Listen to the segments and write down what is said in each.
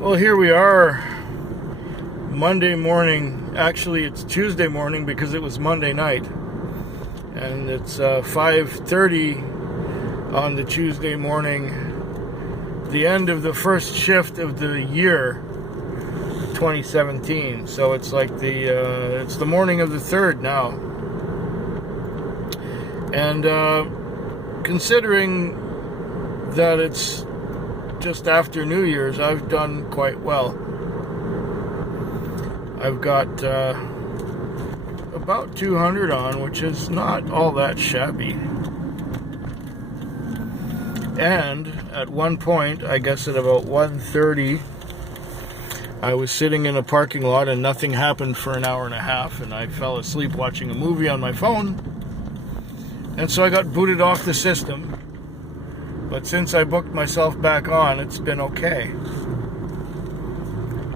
Well, here we are, Monday morning. Actually, it's Tuesday morning because it was Monday night. And it's 5:30 on the Tuesday morning, the end of the first shift of the year, 2017. So it's like it's the morning of the 3rd now. And considering that it's just after New Year's, I've done quite well. I've got about 200 on, which is not all that shabby. And at one point, I guess at about 1:30, I was sitting in a parking lot and nothing happened for an hour and a half, and I fell asleep watching a movie on my phone, and so I got booted off the system. But since I booked myself back on, it's been okay.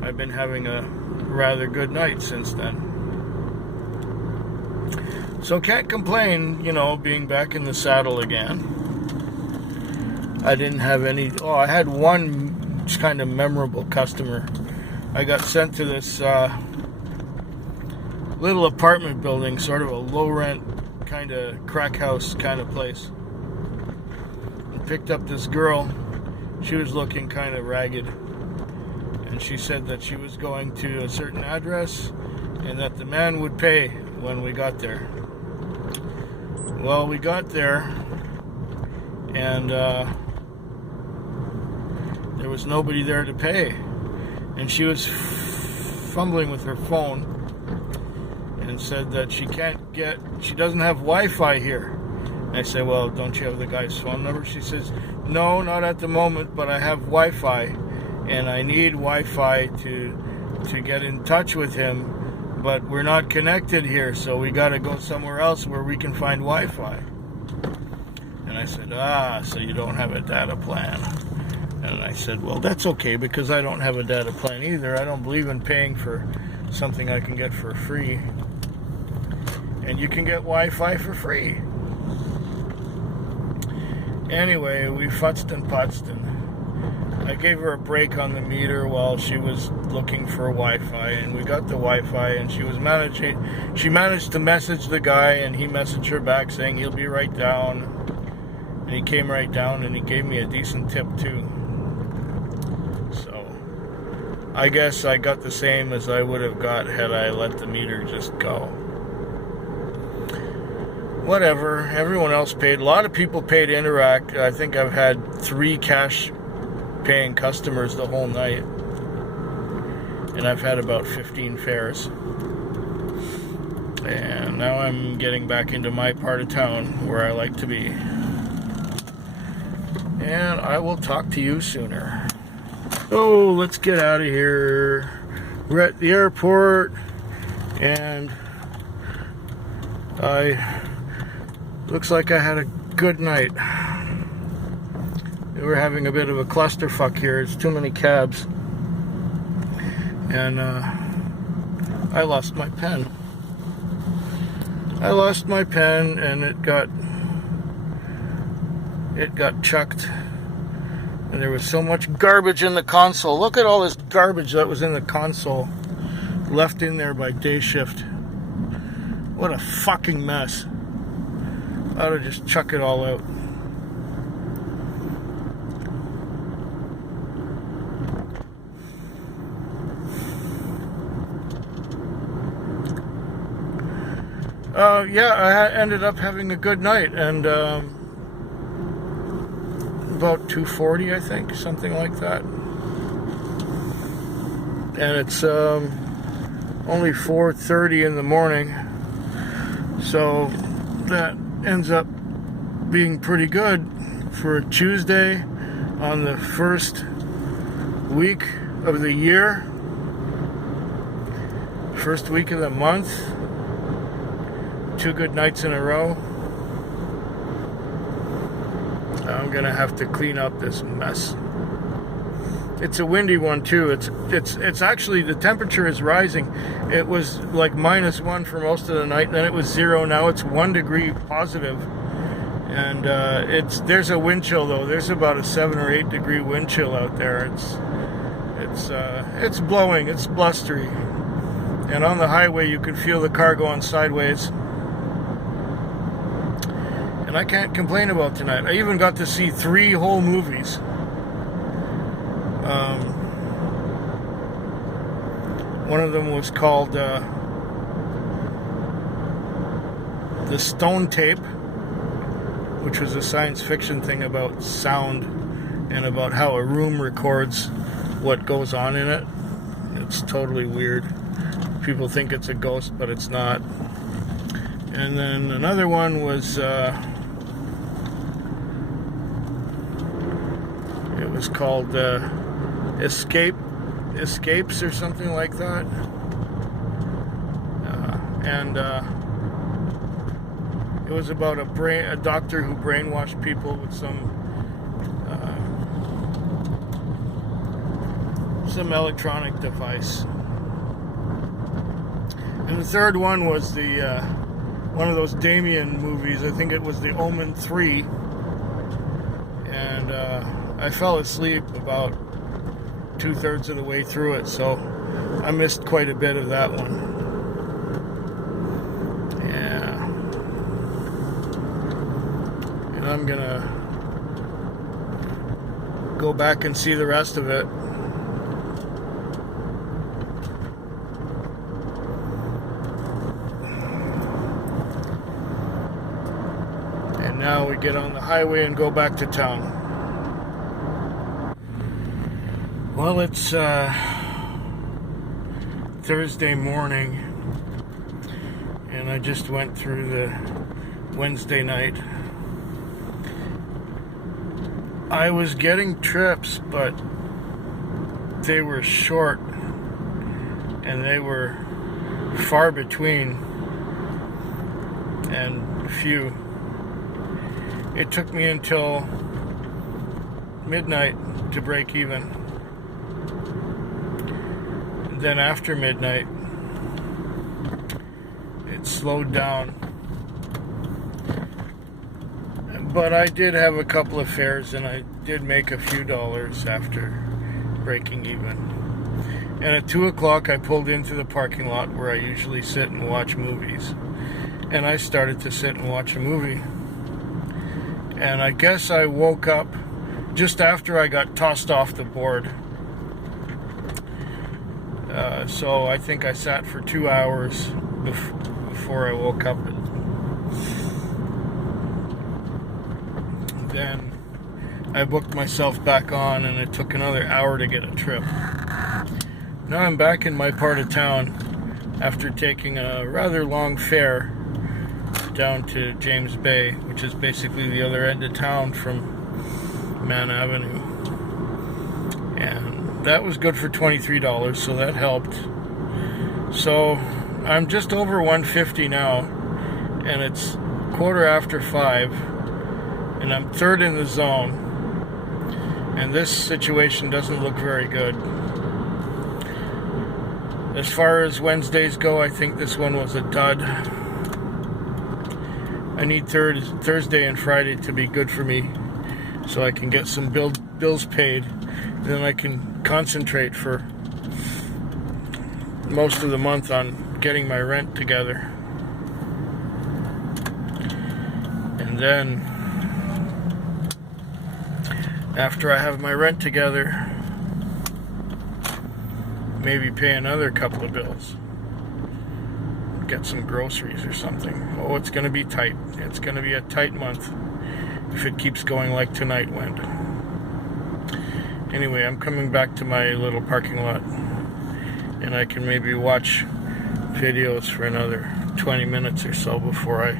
I've been having a rather good night since then. So can't complain, being back in the saddle again. I didn't have I had one kind of memorable customer. I got sent to this little apartment building, sort of a low rent kind of crack house kind of place. Picked up this girl. She was looking kind of ragged, and she said that she was going to a certain address and that the man would pay when we got there. Well, we got there, and there was nobody there to pay, and she was fumbling with her phone and said that she doesn't have Wi-Fi here. I say, well, don't you have the guy's phone number? She says, no, not at the moment, but I have Wi-Fi, and I need Wi-Fi to get in touch with him, but we're not connected here, so we got to go somewhere else where we can find Wi-Fi. And I said, so you don't have a data plan. And I said, well, that's okay, because I don't have a data plan either. I don't believe in paying for something I can get for free. And you can get Wi-Fi for free. Anyway, we futzed and putzed, and I gave her a break on the meter while she was looking for Wi-Fi, and we got the Wi-Fi, and she managed to message the guy, and he messaged her back saying he'll be right down, and he came right down, and he gave me a decent tip too. So I guess I got the same as I would have got had I let the meter just go. Whatever, everyone else paid. A lot of people paid Interac. I think I've had 3 cash paying customers the whole night, and I've had about 15 fares. And now I'm getting back into my part of town where I like to be, and I will talk to you sooner. So let's get out of here. We're at the airport, and looks like I had a good night. We're having a bit of a clusterfuck here. It's too many cabs. And I lost my pen. And it got chucked. And there was so much garbage in the console. Look at all this garbage that was in the console, left in there by day shift. What a fucking mess. I ought to just chuck it all out. I ended up having a good night, and about 2:40, I think, something like that. And it's only 4:30 in the morning, so that ends up being pretty good for a Tuesday on the first week of the year, first week of the month. 2 good nights in a row. I'm gonna have to clean up this mess. It's a windy one too. It's actually, the temperature is rising. It was like -1 for most of the night, and then it was 0. Now it's 1 degree positive. And there's a wind chill though. There's about a 7 or 8 degree wind chill out there. It's blowing, it's blustery, and on the highway you can feel the car going sideways. And I can't complain about tonight. I even got to see 3 whole movies. One of them was called The Stone Tape, which was a science fiction thing about sound and about how a room records what goes on in it. It's totally weird. People think it's a ghost, but it's not. And then another one was it was called Escapes or something like that. It was about a doctor who brainwashed people with some electronic device. And the third one was one of those Damien movies. I think it was The Omen 3. And I fell asleep about 2/3 of the way through it, so I missed quite a bit of that one. Yeah. And I'm gonna go back and see the rest of it. And now we get on the highway and go back to town. Well, it's Thursday morning, and I just went through the Wednesday night. I was getting trips, but they were short, and they were far between and few. It took me until midnight to break even. Then after midnight, it slowed down. But I did have a couple of fares, and I did make a few dollars after breaking even. And at 2 o'clock, I pulled into the parking lot where I usually sit and watch movies. And I started to sit and watch a movie. And I guess I woke up just after I got tossed off the board. So I think I sat for 2 hours before I woke up. Then I booked myself back on, and it took another hour to get a trip. Now I'm back in my part of town after taking a rather long fare down to James Bay, which is basically the other end of town from Mann Avenue. And that was good for $23, so that helped. So I'm just over 150 now, and it's 5:15, and I'm third in the zone. And this situation doesn't look very good. As far as Wednesdays go, I think this one was a dud. I need Thursday and Friday to be good for me, so I can get some bills paid. Then I can concentrate for most of the month on getting my rent together. And then after I have my rent together, maybe pay another couple of bills. Get some groceries or something. Oh, it's going to be tight. It's going to be a tight month if it keeps going like tonight went. Anyway, I'm coming back to my little parking lot, and I can maybe watch videos for another 20 minutes or so before I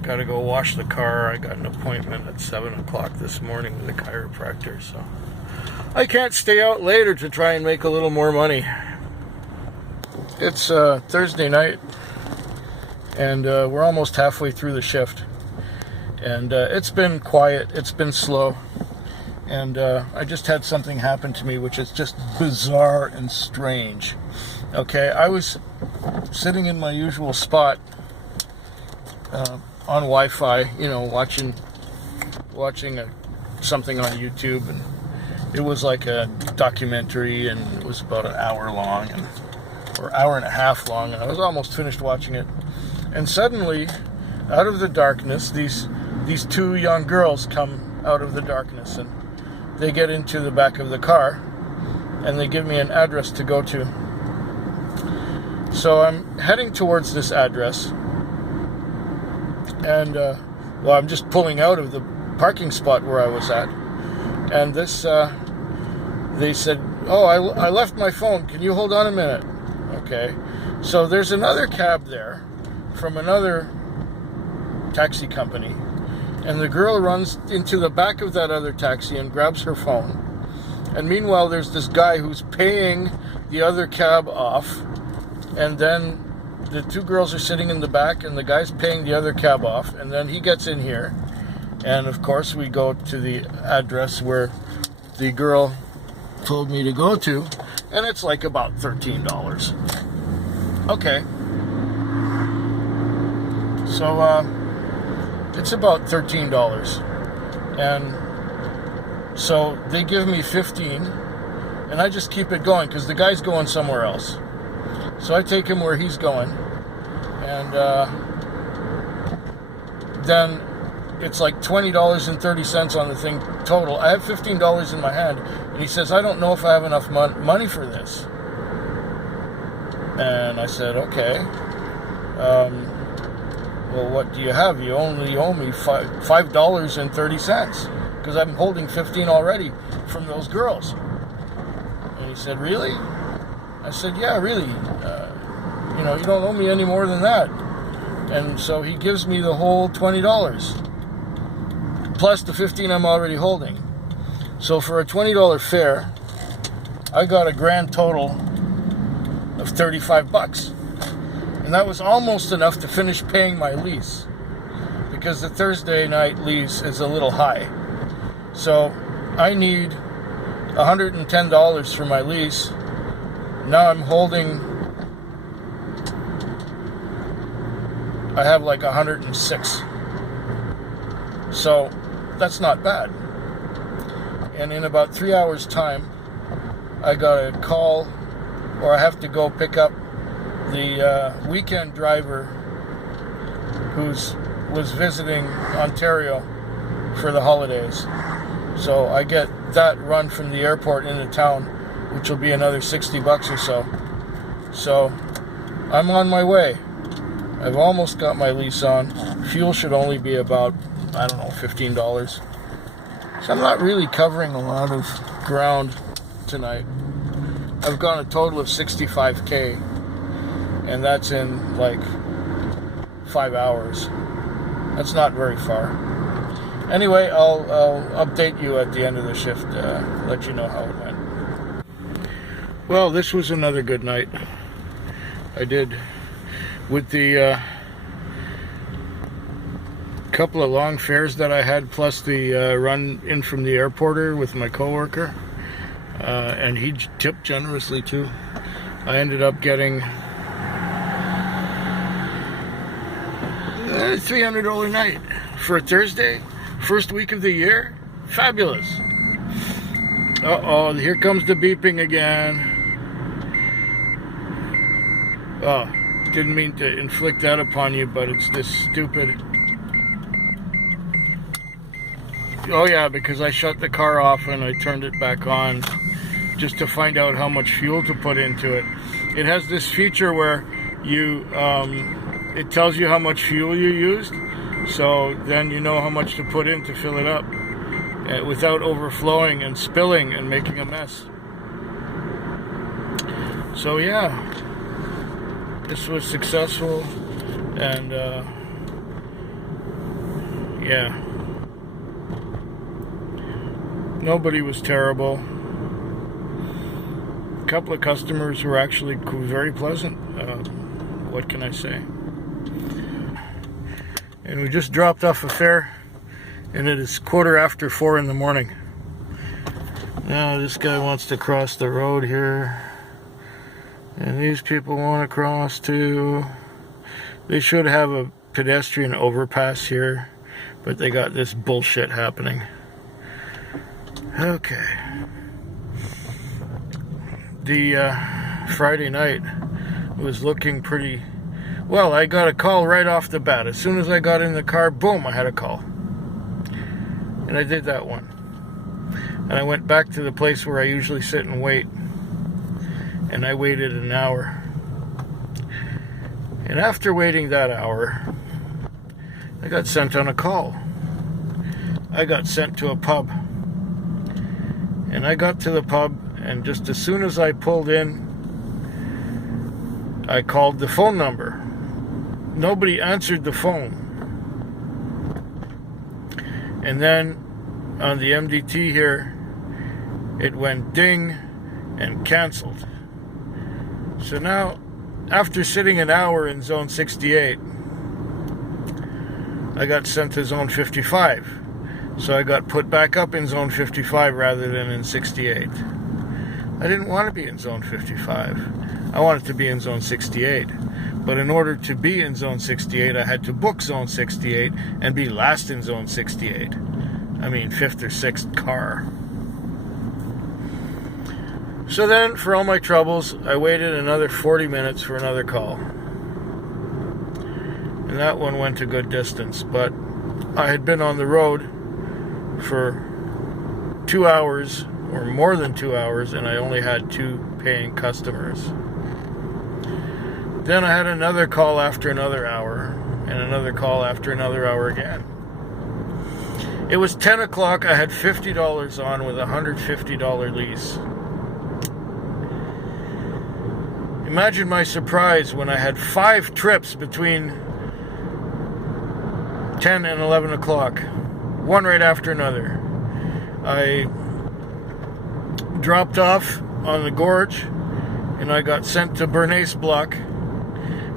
gotta go wash the car. I got an appointment at 7 o'clock this morning with a chiropractor, so I can't stay out later to try and make a little more money. It's Thursday night, and we're almost halfway through the shift, and it's been quiet, it's been slow. And I just had something happen to me which is just bizarre and strange. Okay, I was sitting in my usual spot on Wi-Fi, you know, watching something on YouTube, It was like a documentary, and it was about an hour long, or hour and a half long, and I was almost finished watching it. And suddenly, out of the darkness, these two young girls come out of the darkness, and they get into the back of the car, and they give me an address to go to. So I'm heading towards this address, and well, I'm just pulling out of the parking spot where I was at, and this they said, "Oh, I left my phone. Can you hold on a minute?" Okay. So there's another cab there from another taxi company, and the girl runs into the back of that other taxi and grabs her phone. And meanwhile, there's this guy who's paying the other cab off, and then the two girls are sitting in the back, and the guy's paying the other cab off, and then he gets in here, and of course we go to the address where the girl told me to go to, and it's like about $13. Okay. So, it's about $13. And so they give me 15, and I just keep it going because the guy's going somewhere else. So I take him where he's going, and then it's like $20.30 on the thing total. I have $15 in my hand, and he says, "I don't know if I have enough money for this." And I said, "Okay. Well, what do you have? You only owe me $5.30 because I'm holding 15 already from those girls." And he said, "Really?" I said, "Yeah, really. You don't owe me any more than that." And so he gives me the whole $20 plus the 15 I'm already holding. So for a $20 fare, I got a grand total of $35. And that was almost enough to finish paying my lease, because the Thursday night lease is a little high. So I need $110 for my lease. Now I'm holding, I have like 106. So that's not bad. And in about 3 hours time, I got a call, or I have to go pick up the weekend driver who was visiting Ontario for the holidays. So I get that run from the airport into town, which will be another $60 or so. So I'm on my way. I've almost got my lease on. Fuel should only be about, I don't know, $15. So I'm not really covering a lot of ground tonight. I've gone a total of 65K, and that's in like 5 hours. That's not very far. Anyway, I'll update you at the end of the shift, let you know how it went. Well, this was another good night. I did, with the couple of long fares that I had, plus the run in from the airporter with my coworker, and he tipped generously too. I ended up getting a $300 night for a Thursday, first week of the year. Fabulous. Uh-oh, here comes the beeping again. Oh, didn't mean to inflict that upon you, but it's this stupid. Oh yeah, because I shut the car off and I turned it back on just to find out how much fuel to put into it. It has this feature where it tells you how much fuel you used, so then you know how much to put in to fill it up without overflowing and spilling and making a mess. So yeah, this was successful, and yeah, nobody was terrible. A couple of customers were actually very pleasant. What can I say? And we just dropped off a fare, and it is 4:15 in the morning. Now this guy wants to cross the road here, and these people want to cross too. They should have a pedestrian overpass here, but they got this bullshit happening. Okay. the Friday night was looking pretty well. I got a call right off the bat. As soon as I got in the car, boom, I had a call. And I did that one. And I went back to the place where I usually sit and wait. And I waited an hour. And after waiting that hour, I got sent on a call. I got sent to a pub. And I got to the pub, and just as soon as I pulled in, I called the phone number. Nobody answered the phone. And then on the MDT here, it went ding and canceled. So now, after sitting an hour in zone 68, I got sent to zone 55. So I got put back up in zone 55 rather than in 68. I didn't want to be in zone 55. I wanted to be in zone 68. But in order to be in zone 68, I had to book zone 68 and be last in zone 68. I mean, 5th or 6th car. So then, for all my troubles, I waited another 40 minutes for another call. And that one went a good distance, but I had been on the road for 2 hours, or more than 2 hours, and I only had 2 paying customers. Then I had another call after another hour, and another call after another hour again. It was 10 o'clock, I had $50 on with a $150 lease. Imagine my surprise when I had 5 trips between 10 and 11 o'clock, one right after another. I dropped off on the gorge, and I got sent to Bernays Block.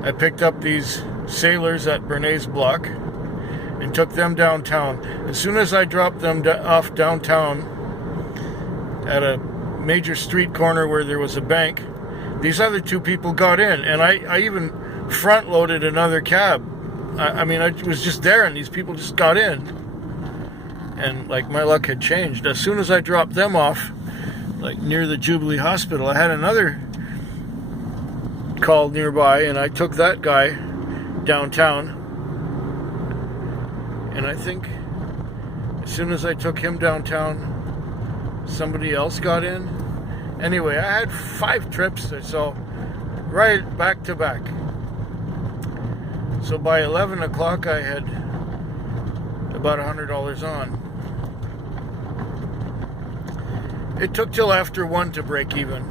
I picked up these sailors at Bernays Block and took them downtown. As soon as I dropped them off downtown at a major street corner where there was a bank, these other 2 people got in, and I even front-loaded another cab. I mean, I was just there, and these people just got in. And, like, my luck had changed. As soon as I dropped them off, like, near the Jubilee Hospital, I had another call nearby, and I took that guy downtown. And I think as soon as I took him downtown, somebody else got in. Anyway, I had 5 trips, so right back to back. So by 11 o'clock, I had about $100 on. It took till after 1 to break even.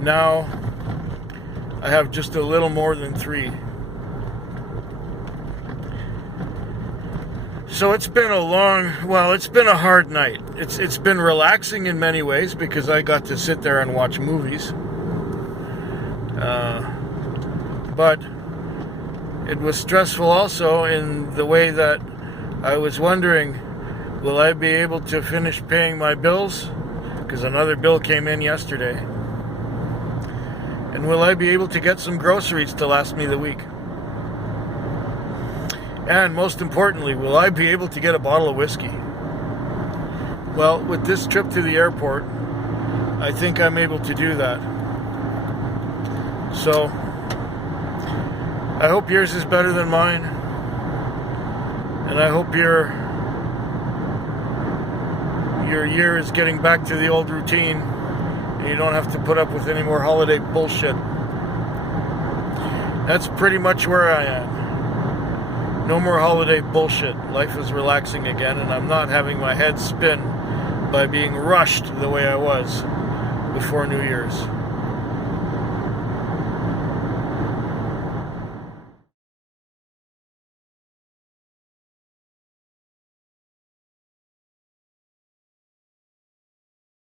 Now, I have just a little more than 3. So it's been it's been a hard night. It's been relaxing in many ways because I got to sit there and watch movies. But it was stressful also in the way that I was wondering, will I be able to finish paying my bills? Because another bill came in yesterday. And will I be able to get some groceries to last me the week? And most importantly, will I be able to get a bottle of whiskey? Well, with this trip to the airport, I think I'm able to do that. So, I hope yours is better than mine. And I hope your year is getting back to the old routine and you don't have to put up with any more holiday bullshit. That's pretty much where I am. No more holiday bullshit. Life is relaxing again, and I'm not having my head spin by being rushed the way I was before New Year's.